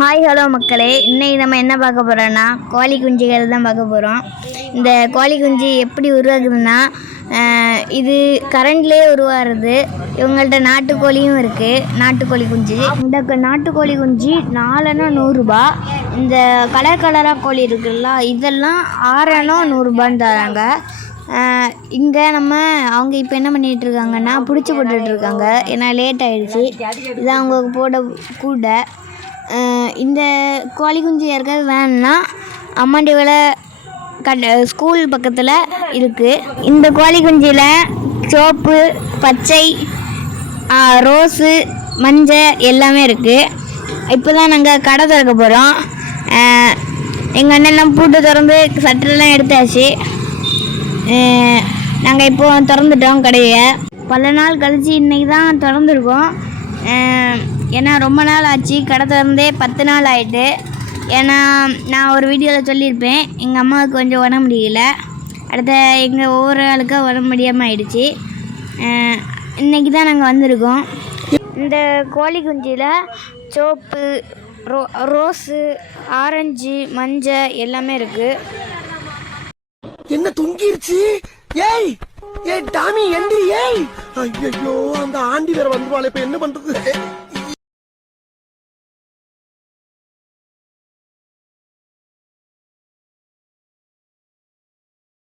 Hi hello மக்களே, இன்னைக்கு நம்ம என்ன பார்க்க போகிறோன்னா கோழி குஞ்சுகள் தான் பார்க்க போகிறோம். இந்த கோழி குஞ்சு எப்படி உருவாக்குதுன்னா, இது கரண்ட்லேயே உருவாகிறது. இவங்கள்ட்ட நாட்டுக்கோழியும் இருக்குது, நாட்டுக்கோழி குஞ்சு. இந்த நாட்டுக்கோழி குஞ்சு 4 அணா 100 ரூபா. இந்த கலர் கலராக கோழி இருக்குல்ல, இதெல்லாம் 6 அணா 100 ரூபான்னு தராங்க. இங்கே அவங்க இப்போ என்ன பண்ணிகிட்ருக்காங்கன்னா பிடிச்சி போட்டுட்ருக்காங்க, ஏன்னா லேட் ஆகிடுச்சு. இதான் அவங்க போட கூட. இந்த கோழி குஞ்சு யாருக்காவது வேணும்னா அம்மாண்டி வேலை ஸ்கூல் பக்கத்தில் இருக்குது. இந்த கோழி குஞ்சில் சோப்பு, பச்சை, ரோஸு, மஞ்சள் எல்லாமே இருக்குது. இப்போ தான் நாங்கள் கடை திறக்க போகிறோம். எங்கள் அண்ணெல்லாம் பூட்டு திறந்து சட்டரெல்லாம் எடுத்தாச்சு. நாங்கள் இப்போ திறந்துட்டோம் கடையை. பல நாள் கழித்து இன்றைக்கி தான் திறந்துருக்கோம். ஏன்னா ரொம்ப நாள் ஆச்சு, கடை திறந்தே 10 நாள் ஆகிட்டு. ஏன்னா நான் ஒரு வீடியோவில் சொல்லியிருப்பேன், எங்கள் அம்மாவுக்கு கொஞ்சம் உடம்பு முடியல. அடுத்த எங்கள் ஒவ்வொரு ஆளுக்கும் உடம்பு முடியாமல் ஆயிடுச்சு. இன்றைக்கி தான் நாங்கள் வந்திருக்கோம். இந்த கோழி குஞ்சில் சோப்பு, ரோஸு, ஆரஞ்சு, மஞ்சள் எல்லாமே இருக்குது. என்ன தொங்கிருச்சு? ஏய் ஏய் டாமி எந்திரி. ஏய் ஐயோ, அந்த ஆண்டி வேற வந்துருவாளே, இப்ப என்ன பண்றது?